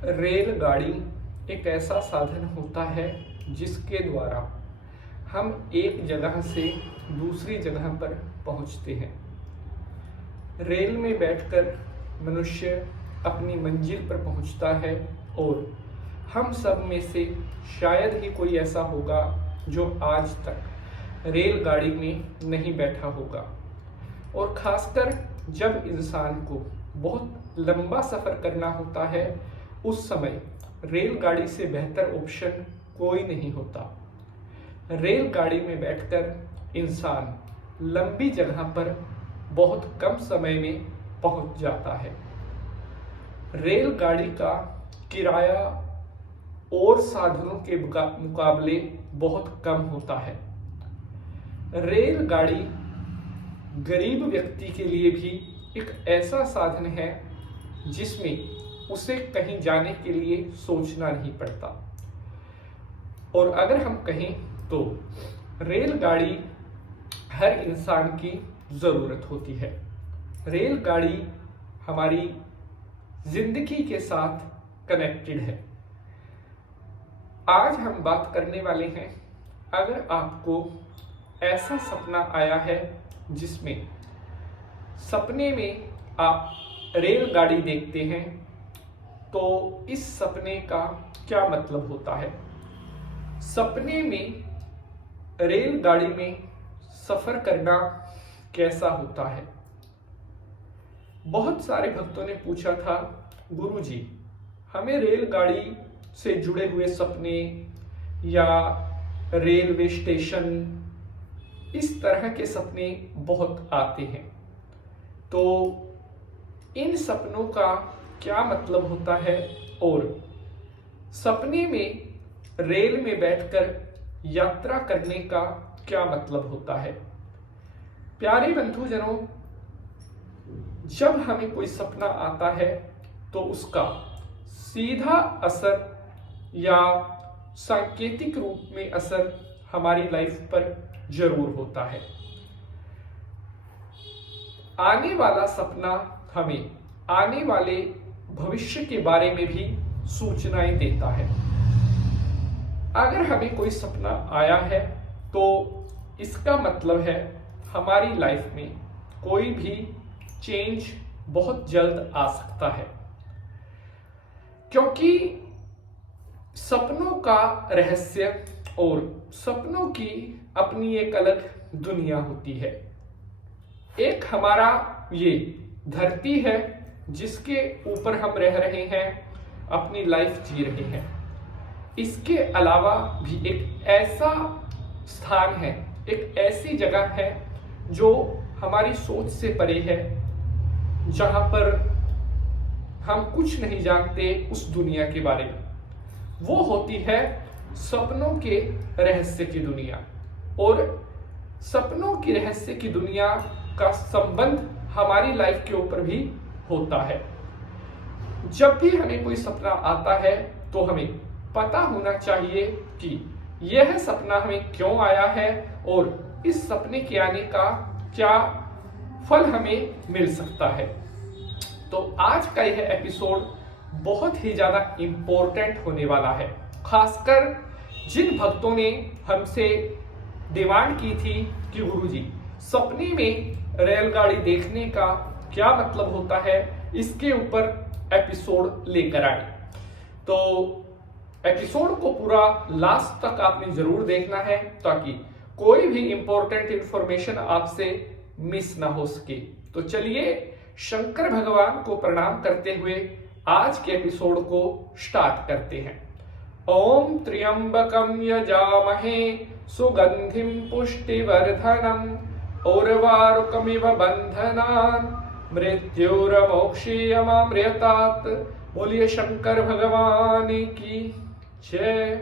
रेलगाड़ी एक ऐसा साधन होता है जिसके द्वारा हम एक जगह से दूसरी जगह पर पहुंचते हैं। रेल में बैठकर मनुष्य अपनी मंजिल पर पहुंचता है और हम सब में से शायद ही कोई ऐसा होगा जो आज तक रेलगाड़ी में नहीं बैठा होगा। और ख़ासकर जब इंसान को बहुत लंबा सफ़र करना होता है, उस समय रेलगाड़ी से बेहतर ऑप्शन कोई नहीं होता। रेलगाड़ी में बैठकर इंसान लंबी जगह पर बहुत कम समय में पहुंच जाता है। रेलगाड़ी का किराया और साधनों के मुकाबले बहुत कम होता है। रेलगाड़ी गरीब व्यक्ति के लिए भी एक ऐसा साधन है जिसमें उसे कहीं जाने के लिए सोचना नहीं पड़ता। और अगर हम कहें तो रेलगाड़ी हर इंसान की ज़रूरत होती है। रेलगाड़ी हमारी जिंदगी के साथ कनेक्टेड है। आज हम बात करने वाले हैं, अगर आपको ऐसा सपना आया है जिसमें सपने में आप रेलगाड़ी देखते हैं, तो इस सपने का क्या मतलब होता है। सपने में रेलगाड़ी में सफ़र करना कैसा होता है। बहुत सारे भक्तों ने पूछा था, गुरुजी हमें रेलगाड़ी से जुड़े हुए सपने या रेलवे स्टेशन इस तरह के सपने बहुत आते हैं, तो इन सपनों का क्या मतलब होता है और सपने में रेल में बैठकर यात्रा करने का क्या मतलब होता है। प्यारे बंधुजनों, जब हमें कोई सपना आता है तो उसका सीधा असर या सांकेतिक रूप में असर हमारी लाइफ पर जरूर होता है। आने वाला सपना हमें आने वाले भविष्य के बारे में भी सूचनाएं देता है। अगर हमें कोई सपना आया है तो इसका मतलब है हमारी लाइफ में कोई भी चेंज बहुत जल्द आ सकता है, क्योंकि सपनों का रहस्य और सपनों की अपनी एक अलग दुनिया होती है। एक हमारा ये धरती है जिसके ऊपर हम रह रहे हैं, अपनी लाइफ जी रहे हैं। इसके अलावा भी एक ऐसा स्थान है, एक ऐसी जगह है जो हमारी सोच से परे है, जहां पर हम कुछ नहीं जानते उस दुनिया के बारे में। वो होती है सपनों के रहस्य की दुनिया। और सपनों की रहस्य की दुनिया का संबंध हमारी लाइफ के ऊपर भी होता है। जब भी हमें कोई सपना आता है तो हमें पता होना चाहिए कि यह सपना हमें क्यों आया है और इस सपने के आने का क्या फल हमें मिल सकता है। तो आज का यह एपिसोड बहुत ही ज़्यादा इम्पोर्टेंट होने वाला है, खासकर जिन भक्तों ने हमसे डिमांड की थी कि गुरुजी सपने में रेलगाड़ी देखने का क्या मतलब होता है, इसके ऊपर एपिसोड लेकर आए। तो एपिसोड को पूरा लास्ट तक आपने जरूर देखना है ताकि कोई भी इंपॉर्टेंट इंफॉर्मेशन आपसे मिस ना हो सके। तो चलिए शंकर भगवान को प्रणाम करते हुए आज के एपिसोड को स्टार्ट करते हैं। ओम त्र्यंबकम यजामहे सुगंधिम पुष्टिवर्धनम उर्वारुकमिव बंधनान् मृत्युर्मोक्षीयमामृतात्। बोलिए शंकर भगवान की जय।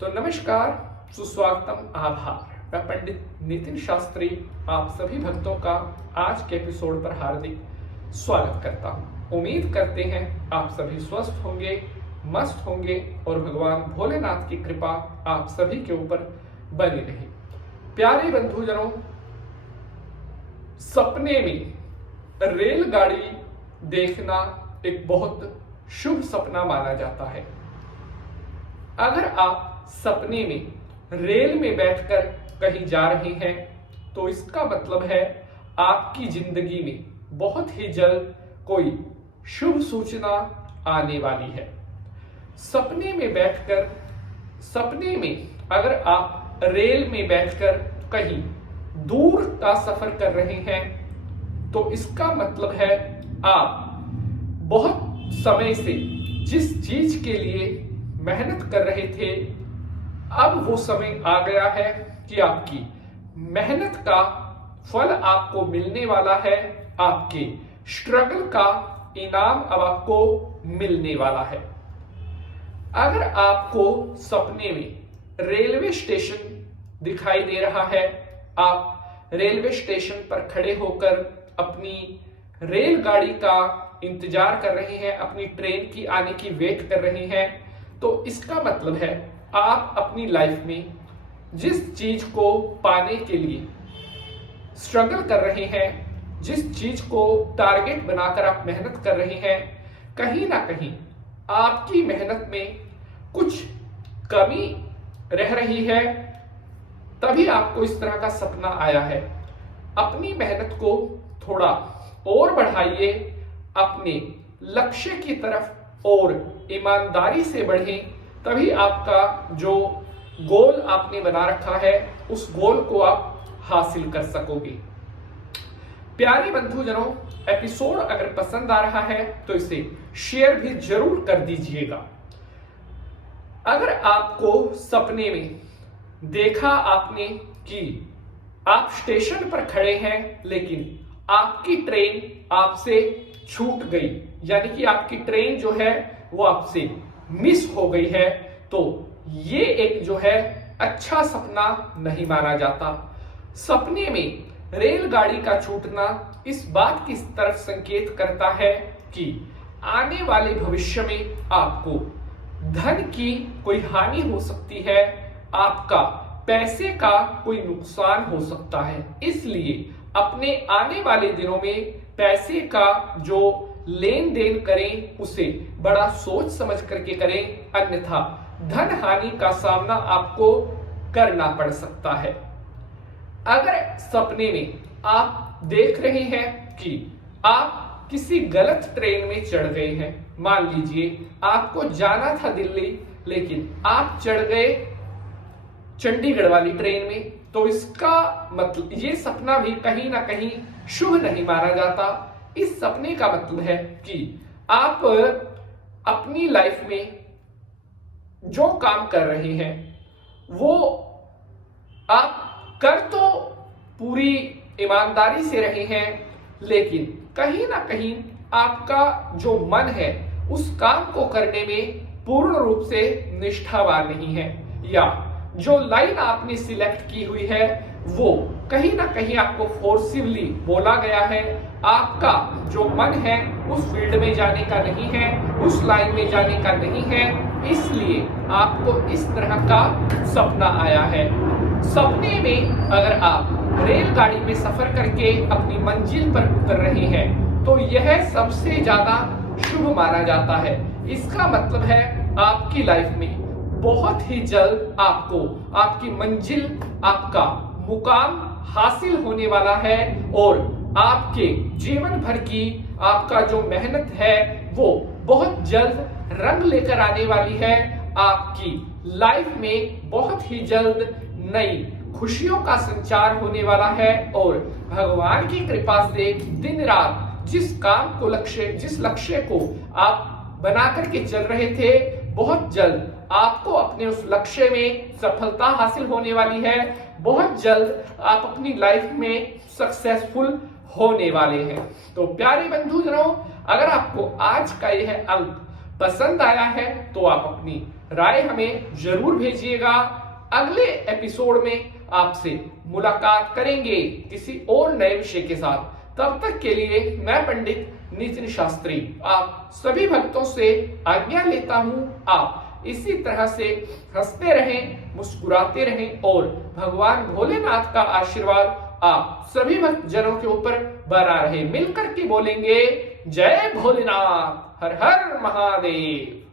तो नमस्कार, सुस्वागतम, आभार। मैं पंडित नितिन शास्त्री आप सभी भक्तों का आज के एपिसोड पर हार्दिक स्वागत करता हूं। उम्मीद करते हैं आप सभी स्वस्थ होंगे, मस्त होंगे और भगवान भोलेनाथ की कृपा आप सभी के ऊपर बनी रहे। प्यारे बंधुजनों, सपने में रेलगाड़ी देखना एक बहुत शुभ सपना माना जाता है। अगर आप सपने में रेल में बैठकर कहीं जा रहे हैं तो इसका मतलब है आपकी जिंदगी में बहुत ही जल्द कोई शुभ सूचना आने वाली है। सपने में अगर आप रेल में बैठकर कहीं दूर का सफर कर रहे हैं तो इसका मतलब है आप बहुत समय से जिस चीज के लिए मेहनत कर रहे थे, अब वो समय आ गया है कि आपकी मेहनत का फल आपको मिलने वाला है। आपके स्ट्रगल का इनाम अब आपको मिलने वाला है। अगर आपको सपने में रेलवे स्टेशन दिखाई दे रहा है, आप रेलवे स्टेशन पर खड़े होकर अपनी रेलगाड़ी का इंतजार कर रहे हैं, अपनी ट्रेन की आने की वेट कर रहे हैं, तो इसका मतलब है आप अपनी लाइफ में जिस चीज को पाने के लिए स्ट्रगल कर रहे हैं, जिस चीज को टारगेट बनाकर आप मेहनत कर रहे हैं, कहीं ना कहीं आपकी मेहनत में कुछ कमी रह रही है, तभी आपको इस तरह का सपना आया है। अपनी मेहनत को थोड़ा और बढ़ाइए, अपने लक्ष्य की तरफ और ईमानदारी से बढ़ें, तभी आपका जो गोल आपने बना रखा है उस गोल को आप हासिल कर सकोगे। प्यारे बंधुजनों, एपिसोड अगर पसंद आ रहा है तो इसे शेयर भी जरूर कर दीजिएगा। अगर आपको सपने में देखा आपने कि आप स्टेशन पर खड़े हैं लेकिन आपकी ट्रेन आपसे छूट गई, यानी कि आपकी ट्रेन जो है वो आपसे मिस हो गई है, तो ये एक जो है अच्छा सपना नहीं माना जाता। सपने में रेलगाड़ी का छूटना इस बात की तरफ संकेत करता है कि आने वाले भविष्य में आपको धन की कोई हानि हो सकती है, आपका पैसे का कोई नुकसान हो सकता है। इसलिए अपने आने वाले दिनों में पैसे का जो लेन देन करें उसे बड़ा सोच समझ करके करें, अन्यथा धन हानि का सामना आपको करना पड़ सकता है। अगर सपने में आप देख रहे हैं कि आप किसी गलत ट्रेन में चढ़ गए हैं, मान लीजिए आपको जाना था दिल्ली लेकिन आप चढ़ गए चंडीगढ़ वाली ट्रेन में, तो इसका मतलब ये सपना भी कहीं ना कहीं शुभ नहीं माना जाता। इस सपने का मतलब है कि आप अपनी लाइफ में जो काम कर रहे हैं वो आप कर तो पूरी ईमानदारी से रहे हैं, लेकिन कहीं ना कहीं आपका जो मन है उस काम को करने में पूर्ण रूप से निष्ठावान नहीं है, या जो लाइन आपने सिलेक्ट की हुई है वो कहीं ना कहीं आपको फोर्सिवली बोला गया है। आपका जो मन है उस फील्ड में जाने का नहीं है, उस लाइन में जाने का नहीं है, इसलिए आपको इस तरह का सपना आया है। सपने में अगर आप रेलगाड़ी में सफर करके अपनी मंजिल पर उतर रहे हैं तो यह सबसे ज्यादा शुभ माना जाता है। इसका मतलब है आपकी लाइफ में बहुत ही जल्द आपको आपकी मंजिल, आपका मुकाम हासिल होने वाला है और आपके जीवन भर की आपका जो मेहनत है वो बहुत जल्द रंग लेकर आने वाली है। आपकी लाइफ में बहुत ही जल्द नई खुशियों का संचार होने वाला है और भगवान की कृपा से दिन रात जिस लक्ष्य को आप बना करके चल रहे थे, बहुत जल्द आपको अपने उस लक्ष्य में सफलता हासिल होने वाली है। बहुत जल्द आप अपनी लाइफ में सक्सेसफुल होने वाले हैं। तो प्यारे बंधुजनों, अगर आपको आज का यह अंक पसंद आया है तो आप अपनी राय हमें जरूर भेजिएगा। अगले एपिसोड में आपसे मुलाकात करेंगे किसी और नए विषय के साथ। तब तक के लिए मैं पंडित नितिन शास्त्री आप सभी भक्तों से आज्ञा लेता हूं। आप इसी तरह से हंसते रहें, मुस्कुराते रहें और भगवान भोलेनाथ का आशीर्वाद आप सभी भक्त जनों के ऊपर बना रहे। मिलकर के बोलेंगे जय भोलेनाथ। हर हर महादेव।